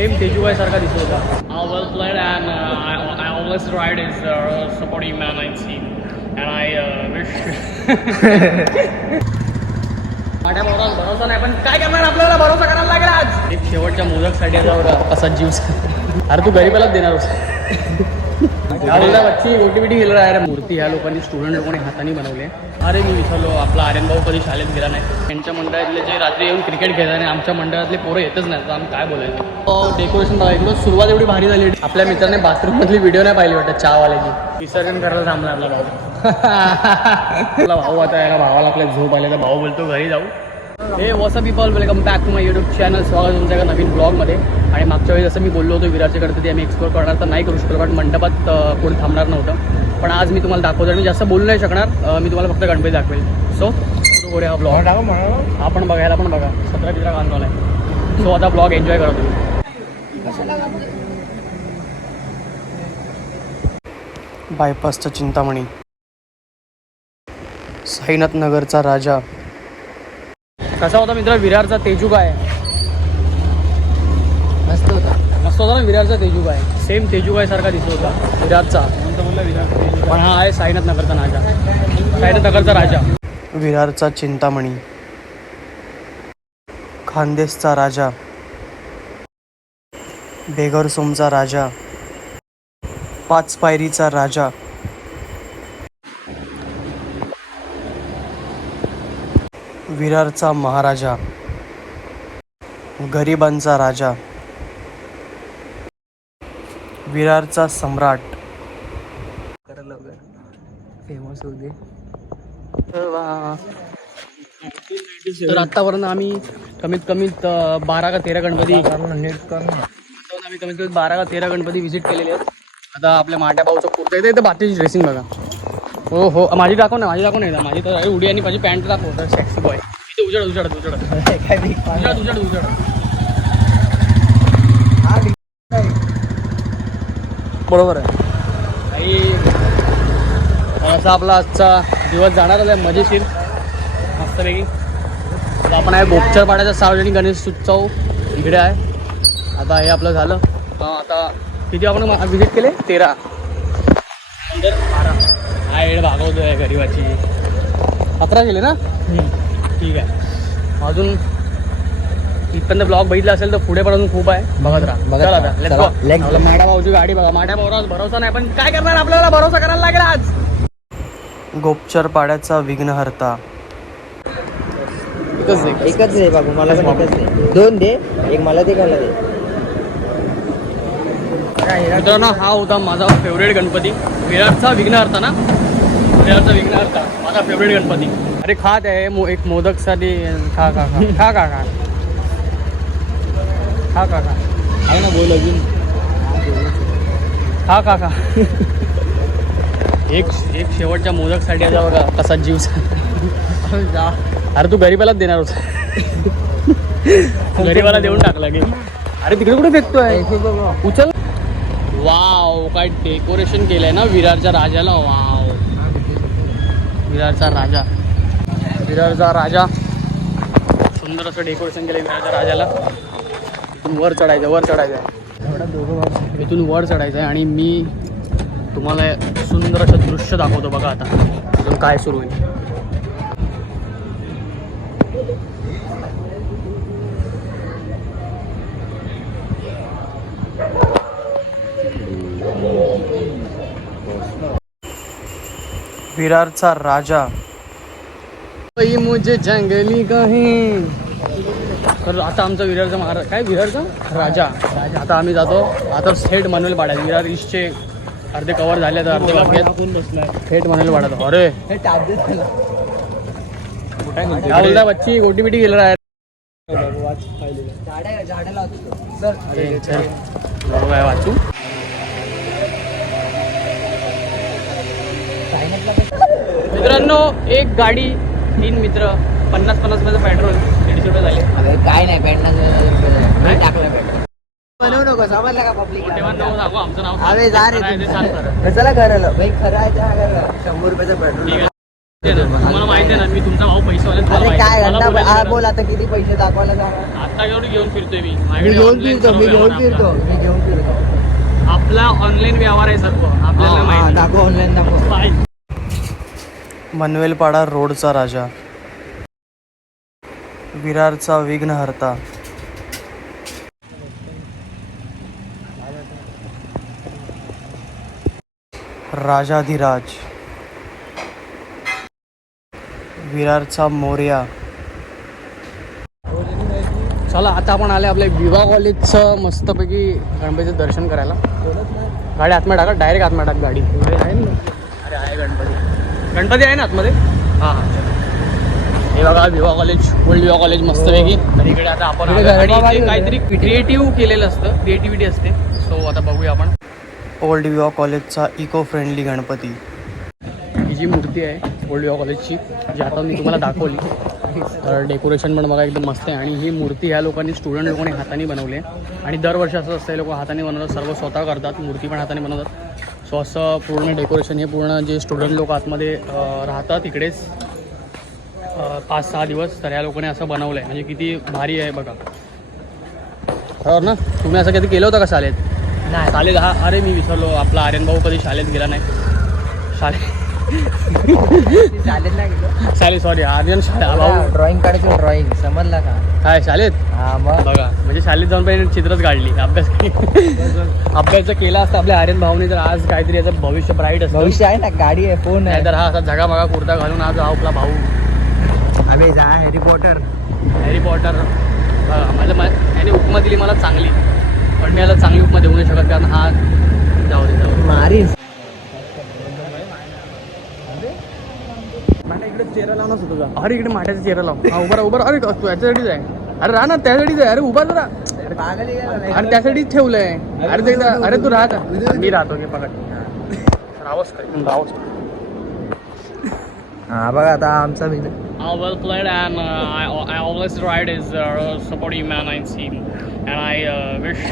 Same तेजूबाई सारखा दिसत होता. Well played and I always ride is supporting man I see and I wish. माझ्या भावाला भरोसा नाही पण काय करणार आपल्याला भरोसा करायला लागेल आज. एक शेवटच्या मोदकसाठी आता बघा कसा जीव. अरे तू गरीबालाच देणार होता. बोलता बच्ची ओटी बिटी गेलं आहे. मूर्ती ह्या लोकांनी स्टुडंट लोकांनी हाताने बनवले. अरे मी विचारलो आपला आर्यन भाऊ कधी शाळेत गेला नाही. त्यांच्या मंडळातले जे रात्री येऊन क्रिकेट खेळतात आणि आमच्या मंडळातले पोरं येतच नाही तर आम्ही काय बोलायचं. डेकोरेशन बघा इकडं सुरुवात एवढी भारी झाली. आपल्या मित्राने बाथरूममधली व्हिडिओ नाही पाहिली वाटतं चहावाल्याची. विसर्जन करायला थांबला आपला भाऊ. आपला भाऊ आता याला भावाला आपल्या झोप आले तर भाऊ बोलतो घरी जाऊ. हे what's up people welcome back to my YouTube channel. स्वागत तुमच्या नवीन ब्लॉगमध्ये. आणि मागच्या वेळी जसं मी बोललो होतो विरारच्या गणपती आम्ही एक्सप्लोर करणार तर नाही करू शकलो कारण मंडपात कोणी थांबणार नव्हतं. पण आज मी तुम्हाला दाखवतो. मी जास्त बोलू नाही शकणार. मी तुम्हाला फक्त गणपती दाखवेल. सो सुरू करूया हा ब्लॉग. आपण बघायला पण बघा 17-15 कांदोला आहे. सो आता ब्लॉग एन्जॉय करा तुम्ही. बायपासचा चिंतामणी, साईनाथ नगरचा राजा. कसा होता मित्र विरारचा तेजूबाई? मस्त होता ना विरारचा तेजूबाई. सेम तेजूबाई सारखा दिसत होता विरारचा. पण हा आहे साईनाथ नगरचा राजा. साईनाथ नगरचा राजा. विरारचा चिंतामणी, खानदेशचा राजा, बेगरसोमचा राजा, पाच पायरीचा राजा, विरारचा महाराजा, गरिबांचा राजा, विरारचा सम्राट. फेमस होते. तर आत्तापर्यंत आम्ही कमीत 12 का 13 गणपती आम्ही कमीत कमी 12 का 13 गणपती व्हिजिट केलेले आहेत. आता आपल्या माट्या भाऊचं कुर्ता येतं इथं. बाकीची ड्रेसिंग बघा. हो माझी दाखव ना माझी तर उडी आणि माझी पॅन्ट दाखव. Sexy boy. इथे उजड बरोबर आहे. आणि असा आपला आजचा दिवस जाणार आहे मजेशीर मस्तपैकी. आता आपण आहे गोपचर पाड्याचा सार्वजनिक गणेश उत्सव इकडे आहे. आता हे आपलं झालं. आता किती आपण व्हिजिट केले? 13 नंतर 12. हा एड भागवतो आहे गरीबाची. 17 केले ना? ठीक आहे. अजून इथपर्यंत ब्लॉग बघितला असेल तर पुढे पण अजून खूप आहे. बघत राहा. आता माड्या भाऊची गाडी बघा. माड्या भाऊला भरोसा नाही पण काय करणार आपल्याला भरोसा करायला लागेल आज. गोपचर पाड्याचा विघ्नहर्ता. एकच आहे बाबू. मला पण एकच आहे. 2 दे. एक मला दे. मला दे. मित्रांनो हा होता माझा फेवरेट गणपती. विरारचा विघ्नहर्ता ना. विरारचा विघ्नहर्ता माझा फेवरेट गणपती. अरे खात आहे एक मोदकसाठी. खा आहे ना बोल अजून. खा एक शेवटच्या मोदकसाठी आता बघा कसा जीव. अरे तू गरीबालाच देणार होता. गरीबाला देऊन टाकला की. अरे तिकडे कुठे फेकतोय? उचल. वाव काय डेकोरेशन केलंय ना विरारच्या राजाला. वाव विरारचा राजा. सुंदर असं डेकोरेशन केलंय विरारच्या राजाला. इथून वर चढायचं आहे. इथून वर चढायचं आहे आणि मी तुम्हाला सुंदर असं दृश्य दाखवतो बघा. आता अजून काय सुरू होईल. विरारचा राजा. मुझे जंगली कहीं. तर आता आमचा विरारचा महाराज काय विरारचा राजा. आता आम्ही जातो. आता थेट मनवेल पाड्यात. विरार ईस्टचे अर्धे कव्हर झाले तर अर्धे बाकी थेट मनवेल पाड्यात. अरे काय बोलता बच्ची गोटी बिटी गेलं आहे. काय वाचू. मित्रांनो एक गाडी 3 मित्र 50 रुपयाचं पेट्रोल 150 रुपये झाले. काय नाही 50 टाकलं. बनवू नको समजलं का पब्लिक. आमचं नाव अरे जा रे. सांग. चला करायला भाई. खरं आहे 100 रुपयाचं पेट्रोल. मला माहिती आहे ना मी तुमचा भाऊ पैसेवाला तुम्हाला अरे काय माहिती आहे. मला घंटा बोलायचं बोल आता किती पैसे दाखवायला जाणार आता एवढी घेऊन फिरतोय मी मी माझ्याकडे घेऊन online फिरतो सर्व मी घेऊन व्यवहार फिरतो आपला. मी घेऊन फिरतो आपला ऑनलाईन व्यवहार आहे सर्व आपल्याला हा, माहिती दाखव ऑनलाईन दाखव आहे. मनवेलपाडा रोडचा राजा, विरारचा विघ्नहर्ता, राजाधिराज, विरारचा मोरया. चला आता आपण आले आपल्या विवा कॉलेजचं मस्तपैकी गणपतीचं दर्शन करायला. गाडी आतमध्ये टाका, डायरेक्ट आतमध्ये टाक गाडी. आहे ना? अरे आहे गणपती. गणपती आहे ना आतमध्ये? हां हां चला. हे बघा विवा कॉलेज, ओल्ड विवा कॉलेज मस्तपैकी. तर इकडे आता आपण इकडे आलोय आणि गरबा इथे बारी काहीतरी क्रिएटिव्ह केलेलं असतं, क्रिएटिव्हिटी असते. सो आता बघूया आपण. ओल्ड विवा कॉलेजचा इको फ्रेंडली गणपती. ही जी मूर्ती आहे ओल्ड विवा कॉलेजची, जी आता मी तुम्हाला दाखवली, तर डेकोरेशन पण बघा एकदम मस्त आहे. आणि ही मूर्ती ह्या लोकांनी, स्टुडंट लोकांनी हाताने बनवली आहे. आणि दरवर्षी असं असतं, हे लोक हाताने बनवतात, सर्व स्वतः करतात, मूर्ती पण हाताने बनवतात. सो असं पूर्ण डेकोरेशन हे पूर्ण जे स्टुडंट लोक आतमध्ये राहतात इकडेच 5-6 दिवस, तर ह्या लोकांनी असं बनवलं आहे. म्हणजे किती भारी आहे बघा. बरोबर ना? तुम्ही असं कधी केलं होतं का शाळेत? नाही शाळेत हा, अरे मी विसरलो, आपला आर्यन भाऊ कधी शाळेत गेला नाही. चालेल ना गेलो शाळेत, सॉरी आर्यन भाऊ. ड्रॉइंग काढायचं ड्रॉइंग समजला का काय शाळेत? हा मग बघा म्हणजे शाळेत जाऊन पहिले चित्रच काढली, अभ्यास केला असता आपल्या आर्यन भाऊने, तर आज काहीतरी याचं भविष्य ब्राईट असतं. भविष्य आहे ना, गाडी आहे, फोन आहे. नाही तर हा असा झगामगा कुर्ता घालून आज हा आपला भाऊ अबे जा हॅरी पॉटर हॅरी पॉटर. याने उपमा दिली मला चांगली, पण मी याला चांगली उपमा देऊ नाही शकत, कारण हा जाऊ दे मारीस इकडे चेहरा लावूनच होतो का? अरे इकडे माठाचा चेहरा लाव. हा उभा उभा. अरे तू याच्यासाठीच आहे. अरे राहा ना, त्यासाठीच आहे. अरे उभा जरा. अरे त्यासाठीच ठेवलंय. अरे ते अरे तू राहत, मी राहतो की पकड रावस रावस. हा बघा आता आमचा मित्र I well played and I always ride is supporting man I see and I wish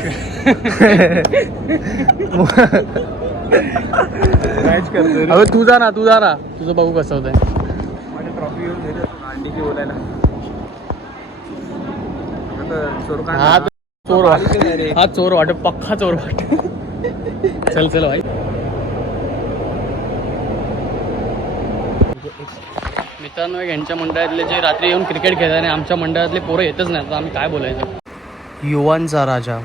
match करतो. अबे तू जा ना तुझं बघू कसं होतंय. ट्रॉफी घेऊन गेलो अंडीची बोलायला हा चोर वाट, हा चोर वाट, पक्का चोर वाट. चल चल भाई. मित्रांनो यांच्या मंडळातले जे रात्री येऊन क्रिकेट खेळतात आणि आमच्या मंडळातले पोरं येतच नाही, तर आम्ही काय बोलायचं. युवांचा राजा,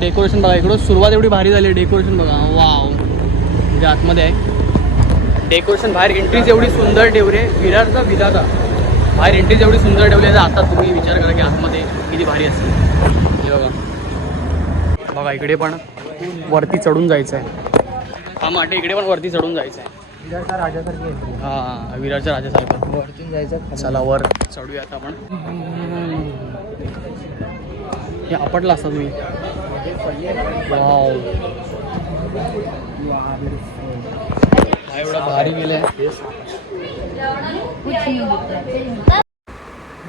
डेकोरेशन बघा, इकडं सुरुवात एवढी भारी झाली. डेकोरेशन बघा, वाव. म्हणजे आतमध्ये आहे डेकोरेशन. बाहेर एंट्रीज एवढी सुंदर ठेवली आहे, विरारचा विधाता. बाहेर एंट्रीज एवढी सुंदर ठेवली आहे, आता तुम्ही विचार करा की आतमध्ये किती भारी असेल. हे बघा बघा, इकडे पण वरती चढून जायचं आहे. हा माटे इकडे पण वरती चढून जायचं आहे. विरारचा राजासारखी एंट्री हा विरारच्या राजासारखं. वरतून जायचं चला वर चढूया आता आपण. हे आपटला असता तुम्ही. वाव, हा एवढा भारी गेलाय.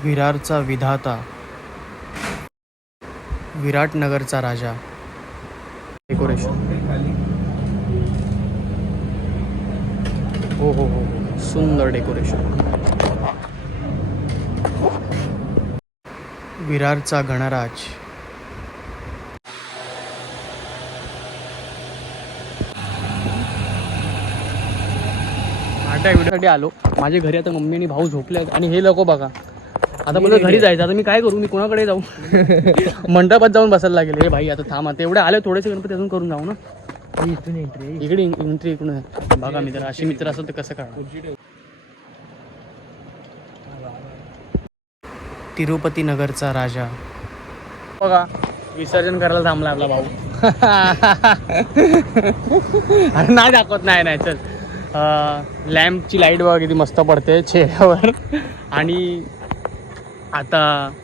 विरारचा विधाता, विराटनगरचा राजा. डेकोरेशन हो हो हो, सुंदर डेकोरेशन. विरारचा गणराज, आता व्हिडिओसाठी आलो. माझ्या घरी आता मम्मी आणि भाऊ झोपले आहेत आणि हे लोक बघा. आता मला घरी जायचं, आता मी काय करू, मी कोणाकडे जाऊ. मंडपात जाऊन बसायला लागेल. हे भाई आता थांब, आता एवढे आले, थोडेसे गणपती अजून करून जाऊ ना. इथून एंट्री इकडे एंट्री इकडून बघा. मित्र असे मित्र असेल तर कसं करणार. तिरुपती नगरचा राजा, बघा विसर्जन करायला थांबला आपला भाऊ. अरे नाही दाखवत, नाही नाही चल. लॅम्पची लाईट बघा किती मस्त पडते चेहऱ्यावर. आणि आता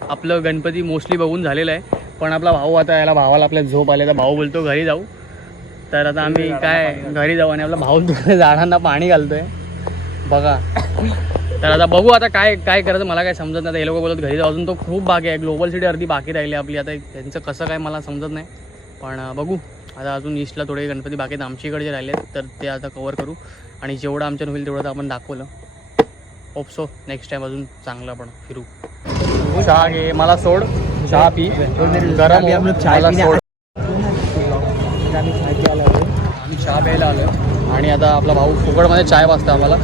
आपलं गणपती मोस्टली बघून झालेलं आहे, पण आपला भाऊ आता याला, भावाला आपल्या झोप आले, तर भाऊ बोलतो घरी जाऊ. तर आता आम्ही काय घरी जाऊ आणि आपला भाऊ झाडांना पाणी घालतोय बघा. तर आता बघू आता काय काय करायचं, मला काय समजत नाही. हे लोक बोलत घरी जाऊ, अजून तो खूप बाकी आहे. ग्लोबल सिटी अर्धी बाकी राहिली आपली. आता त्यांचं कसं काय मला समजत नाही, पण बघू आता अजून ईस्टला थोडे गणपती बाकी आहेत आमच्या इकडे जे राहिले आहेत तर ते आता कवर करू आणि जेवढं आमच्यानं होईल तेवढं तर आपण दाखवलं. होपसो नेक्स्ट टाइम अजून चांगलं आपण फिरू. चहा घे, मला सोड, चहा पी, गरम हो, मला सोड. आम्ही चहा प्यायला आलो आणि आता आपला भाऊ फुकटमध्ये चाय वाजता आम्हाला.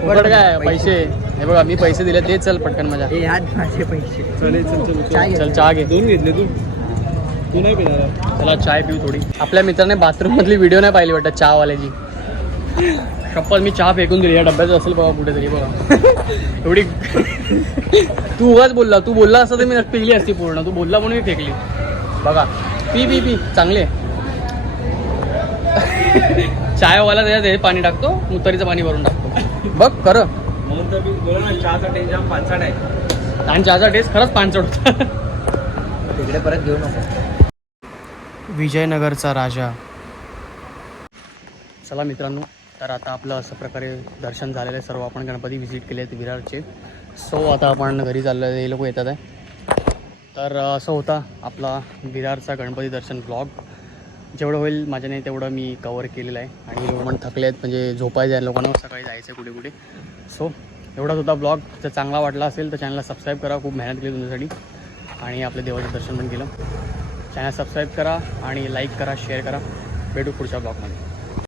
फुकट काय पैसे, हे बघा मी पैसे दिले ते. चल पटकन मजा. माझे पैसे चल चहा घे. 2 घेतले तू नाही पिणार. चला चाय पिऊ थोडी. आपल्या मित्राने बाथरूम मधली व्हिडिओ नाही पाहिली वाटतं चहावाल्याची. शप्पथ मी चहा फेकून दिली. या डब्यात असेल बाबा कुठेतरी बघा. एवढी तू उगाच बोलला. तू बोलला असतं तर मी पिली असती पूर्ण. तू बोलला म्हणून मी फेकली. बघा पी पी पी चांगले. चायवाला त्याच्यात पाणी टाकतो, मुतारीचं पाणी भरून टाकतो. बघ खरं म्हणून तर मी बोला ना चहाचा टेस्ट जाम पानसट आहे. आणि चहाचा टेस्ट खरंच पानसट होता. तिकडे परत घेऊ नको. विजयनगरचा राजा. चला मित्रांनो, तर आता आपलं असं प्रकारे दर्शन झालेलं आहे. सर्व आपण गणपती व्हिजिट केले आहेत विरारचे. सो आता आपण घरी चाललो आहे. हे लोक येतात आहे. तर असं होता आपला विरारचा गणपती दर्शन ब्लॉग. जेवढं होईल माझ्याने तेवढं मी कवर केलेलं आहे. आणि लोक पण थकले आहेत, म्हणजे झोपायचं आहे लोकांना, सकाळी जायचं आहे कुठे कुठे. सो एवढाच होता ब्लॉग. जर चांगला वाटला असेल तर चॅनलला सबस्क्राईब करा. खूप मेहनत केली तुमच्यासाठी आणि आपल्या देवाचं दर्शन पण केलं. चॅनल सबस्क्राईब करा आणि लाईक करा, शेअर करा. भेटू पुढच्या ब्लॉगमध्ये.